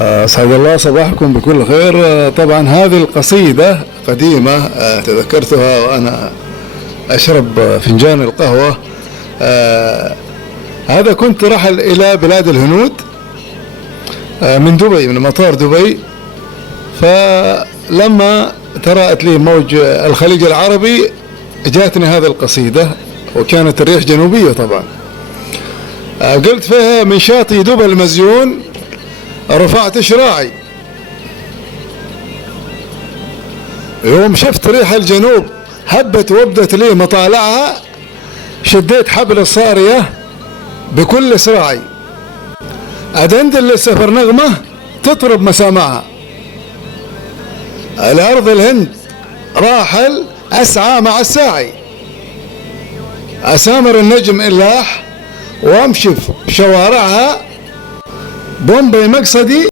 أسعد الله صباحكم بكل خير. طبعا هذه القصيدة قديمة، تذكرتها وأنا أشرب فنجان القهوة. هذا كنت رحل إلى بلاد الهنود من دبي، من مطار دبي. فلما تراءت لي موج الخليج العربي جاتني هذه القصيدة، وكانت الريح جنوبية طبعا. قلت فيها: من شاطئ دبي المزيون رفعت شراعي، يوم شفت ريح الجنوب هبت وابدت لي مطالعها، شديت حبل الصارية بكل صراعي، أدندن للسفر نغمة تطرب مسامعها، الأرض الهند راحل أسعى مع الساعي، أسامر النجم إلاح وأمشي في شوارعها، بومبي مقصدي